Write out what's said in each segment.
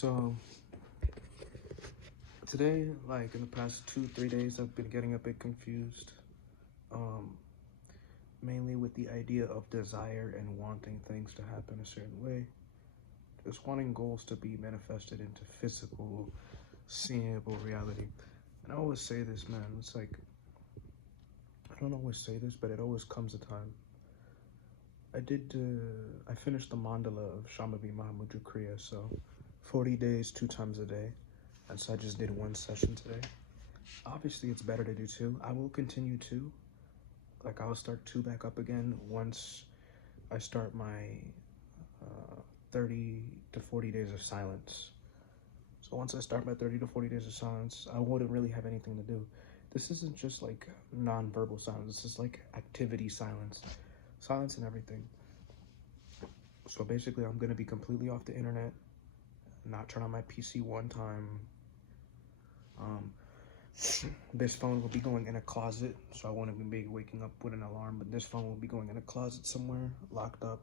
So today, like in the past 2-3 days, I've been getting a bit confused. Um, Mainly with the idea of desire and wanting things to happen a certain way. Just wanting goals to be manifested into physical, seeable reality. And I always say this, man. It's like I don't always say this, but it always comes a time. I finished the mandala of Shambhavi Mahamudra Kriya, so 40 days, 2 times a day. And so I just did one session today. Obviously, it's better to do two. I will continue two. Like, I'll start two back up again once I start my 30 to 40 days of silence. So once I start my 30 to 40 days of silence, I wouldn't really have anything to do. This isn't just like non-verbal silence. This is like activity silence. Silence and everything. So basically, I'm going to be completely off the internet, not turn on my PC one time. This phone will be going in a closet, so I won't even be waking up with an alarm, but this phone will be going in a closet somewhere, locked up,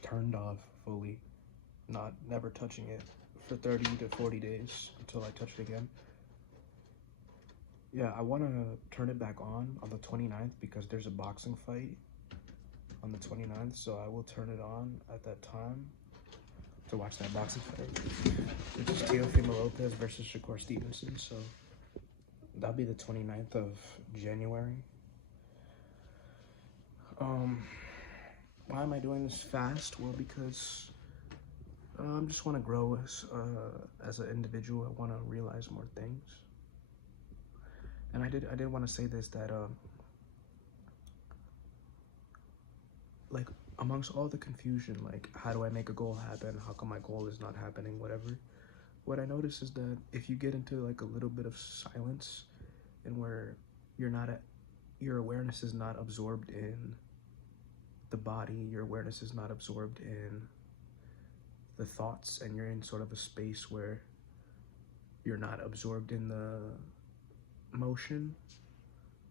turned off fully, never touching it for 30 to 40 days until I touch it again. Yeah, I want to turn it back on the 29th because there's a boxing fight on the 29th, so I will turn it on at that time to watch that boxing fight. It's Teofimo Lopez versus Shakur Stevenson, so that'll be the 29th of January. Why am I doing this fast? Well, because I just want to grow as an individual. I want to realize more things. And I did want to say this, that like amongst all the confusion, like how do I make a goal happen? How come my goal is not happening? Whatever. What I notice is that if you get into like a little bit of silence and where your awareness is not absorbed in the body, your awareness is not absorbed in the thoughts, and you're in sort of a space where you're not absorbed in the motion,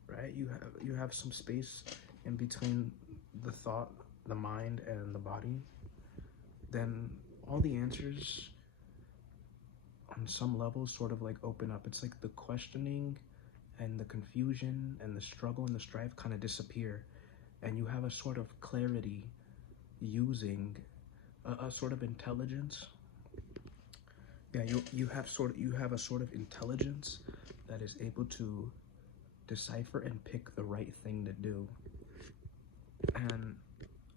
right? You have some space in between the thought, the mind, and the body. Then all the answers on some levels sort of like open up. It's like the questioning and the confusion and the struggle and the strife kind of disappear, and you have a sort of clarity using a sort of intelligence. Yeah, you have a sort of intelligence that is able to decipher and pick the right thing to do. And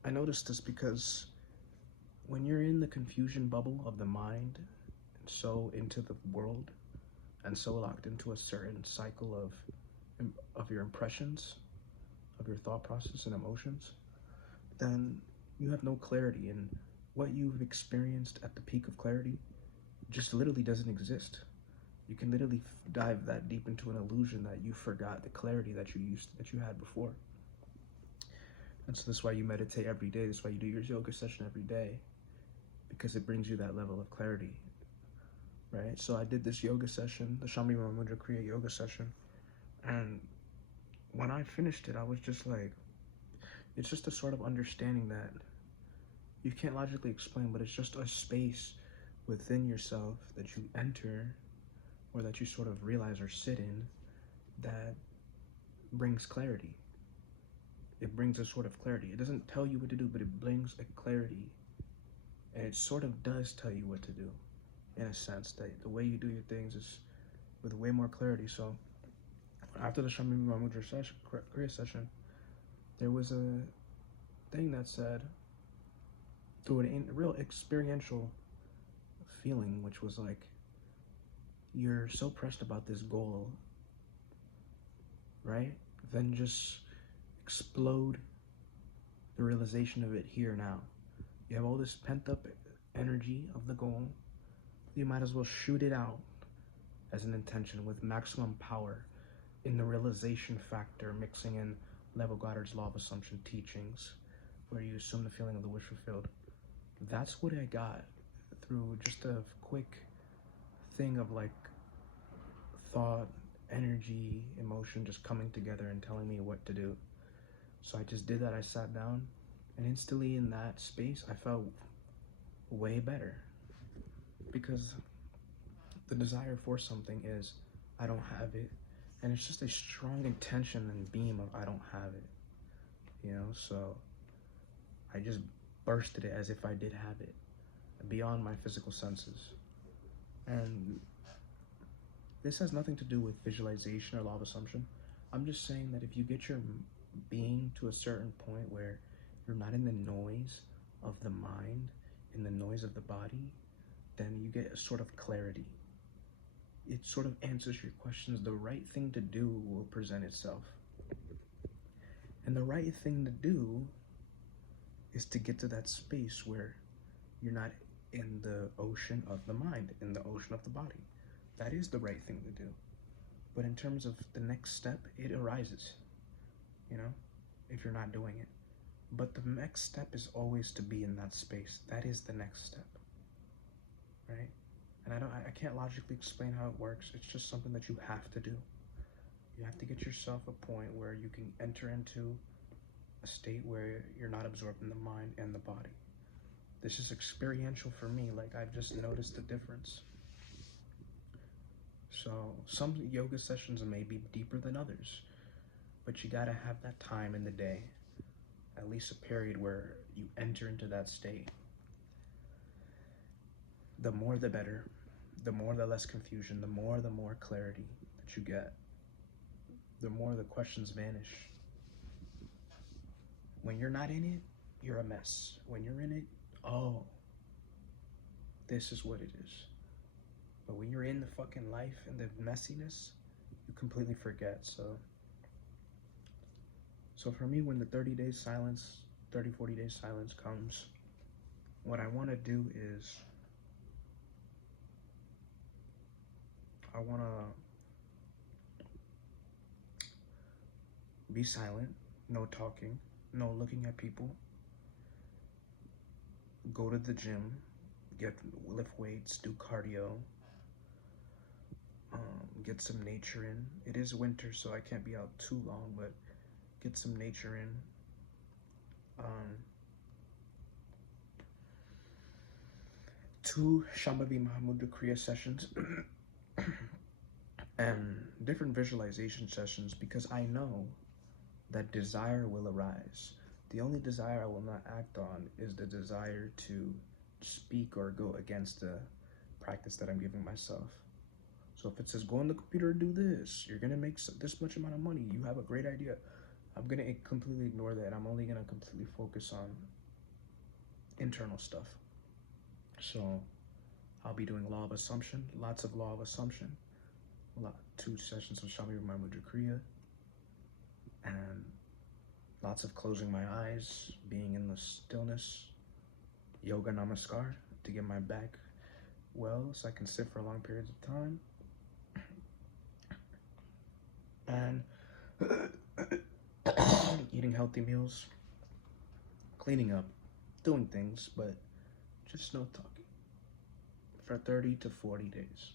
I noticed this because when you're in the confusion bubble of the mind, and so into the world, and so locked into a certain cycle of your impressions, of your thought process and emotions, then you have no clarity, and what you've experienced at the peak of clarity just literally doesn't exist. You can literally dive that deep into an illusion that you forgot the clarity that you had before. And so that's why you meditate every day. That's why you do your yoga session every day, because it brings you that level of clarity, right? So I did this yoga session, the Shambhavi Mahamudra Kriya yoga session, and when I finished it, I was just like, it's just a sort of understanding that you can't logically explain, but it's just a space within yourself that you enter, or that you sort of realize or sit in, that brings clarity. It brings a sort of clarity. It doesn't tell you what to do, but it brings a clarity. And it sort of does tell you what to do, in a sense, that the way you do your things is with way more clarity. So after the Shambhavi Mahamudra Kriya session, there was a thing that said, through a real experiential feeling, which was like, you're so pressed about this goal, right? Then just explode the realization of it here now. You have all this pent up energy of the goal. You might as well shoot it out as an intention with maximum power in the realization factor, mixing in Neville Goddard's law of assumption teachings, where you assume the feeling of the wish fulfilled. That's what I got through just a quick thing of like thought, energy, emotion just coming together and telling me what to do. So I just did that. I sat down, and instantly in that space, I felt way better. because the desire for something is I don't have it, and it's just a strong intention and beam of I don't have it, you know. So I just bursted it as if I did have it beyond my physical senses. And this has nothing to do with visualization or law of assumption. I'm just saying that if you get your being to a certain point where you're not in the noise of the mind, in the noise of the body, then you get a sort of clarity. It sort of answers your questions. The right thing to do will present itself. And the right thing to do is to get to that space where you're not in the ocean of the mind, in the ocean of the body. That is the right thing to do. But in terms of the next step, it arises, you know, if you're not doing it. But the next step is always to be in that space. That is the next step, right? And I can't logically explain how it works. It's just something that you have to do. You have to get yourself a point where you can enter into a state where you're not absorbed in the mind and the body. This is experiential for me. Like, I've just noticed the difference. So some yoga sessions may be deeper than others, but you gotta have that time in the day, at least a period where you enter into that state. The more the better, the more the less confusion, the more clarity that you get, the more the questions vanish. When you're not in it, you're a mess. When you're in it, oh, this is what it is. But when you're in the fucking life and the messiness, you completely forget. So for me, when the 30 days silence, 30, 40 days silence comes, what I want to do is I want to be silent, no talking, no looking at people, go to the gym, lift weights, do cardio, get some nature in. It is winter, so I can't be out too long, but get some nature in. 2 Shambhavi Mahamudra Kriya sessions and different visualization sessions, because I know that desire will arise. The only desire I will not act on is the desire to speak or go against the practice that I'm giving myself. So if it says go on the computer and do this, you're gonna make this much amount of money, you have a great idea, I'm gonna completely ignore that. I'm only gonna completely focus on internal stuff. So I'll be doing law of assumption, lots of law of assumption, 2 sessions of Shambhavi Mahamudra Kriya, and lots of closing my eyes, being in the stillness, yoga namaskar to get my back well so I can sit for long periods of time, and eating healthy meals, cleaning up, doing things, but just no talking for 30 to 40 days.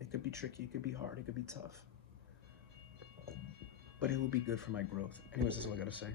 It could be tricky, it could be hard, it could be tough, but it will be good for my growth. Anyways, that's all I gotta say.